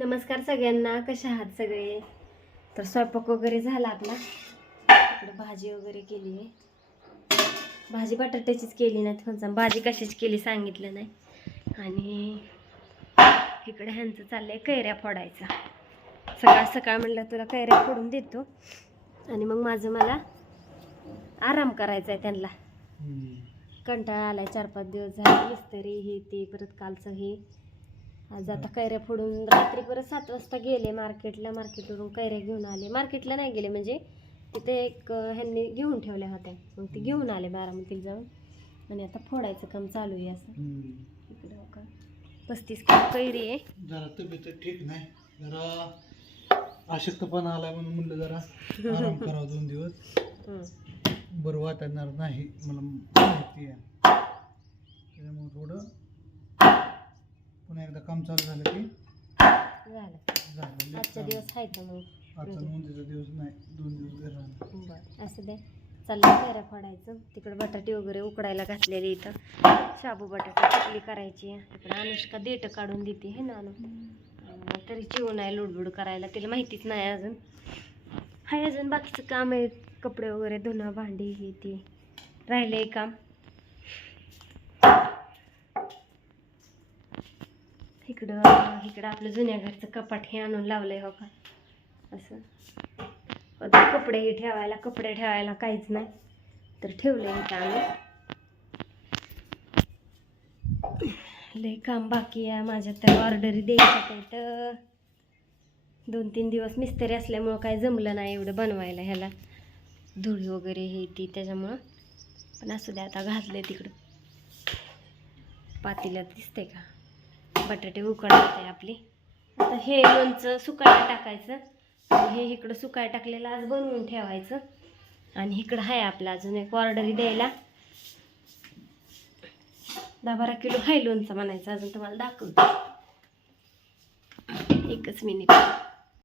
नमस्कार सगळ्यांना, कशा आहात सगळे? तर स्वयंपाक वगैरे झाला आपला. इकडे भाजी वगैरे केली आहे. भाजी बटाट्याचीच केली नाही, म्हणजे भाजी कशाची केली सांगितलं नाही. आणि इकडे ह्यांचं चाललंय कैऱ्या फोडायचा. सकाळ सकाळ म्हणलं तुला कैऱ्या फोडून देतो आणि मग मला आराम करायचा आहे. त्यांना कंटाळा आलाय, 4-5 दिवस झाले मिस्त्री हे ते, परत कालचं हे. आज आता कैऱ्या फोडून रात्री परत 7 वाजता गेले मार्केटला. मार्केटवरून कैऱ्या घेऊन आले. मार्केटला नाही गेले, म्हणजे तिथे एक ह्यांनी घेऊन ठेवल्या होत्या, मग ते घेऊन आले बारामतीला जाऊन. आणि आता फोडायचं काम चालू आहे. असं इकडे का 35 किलो कैरी आहे. जरा तब्येत ठीक नाही, जरा अशक्तपणा आला म्हणून म्हणलं जरा आराम करावा 2 दिवस. बरं वाटणार नाही मला माहिती आहे, त्याच्यामुळे थोडं पुन्हा एकदा काम चालू झालं की झालं. आजचा दिवस आहे तर मग आजचा नोंदीचा दिवस नाही, 2 दिवस घराला. बरं असं दे. चाललं कैऱ्या फोडायचं. तिकडे बटाटे वगैरे उकडायला घातलेले, इथं शाबू बटाटे चकली करायची. तिकडे अनुष्का देठ काढून देते हे ना, तरी चिवून आहे लुडबुड करायला. तिला माहितीच नाही अजून. हाय अजून बाकीचं काम आहे, कपडे वगैरे धुणं भांडी हे ते राहिलंय काम. इकडं आपलं जुन्या घरचं कपाट हे आणून लावलंय हो का. असं कपडे ठेवायला काहीच नाही, तर ठेवलंय इथं आम्ही. लय काम बाकी आहे माझ्या. तर ऑर्डरी द्यायच्या तर 2-3 दिवस मिस्त्री असल्यामुळं काय जमलं नाही एवढं बनवायला ह्याला, धुळी वगैरे हे ती, त्याच्यामुळं. पण असू द्या, आता घातलंय तिकडं पातेल्यात, दिसतंय का बटाटे उकळत आहे आपली. आता हे लोणचं सुकायला टाकायचं आणि हे इकडं सुकायला टाकलेलं आज बनवून ठेवायचं. आणि इकडं आहे आपलं अजून एक ऑर्डरी द्यायला. 10-12 किलो आहे लोणचं म्हणायचं. अजून तुम्हाला दाखवते, एकच मिनिट.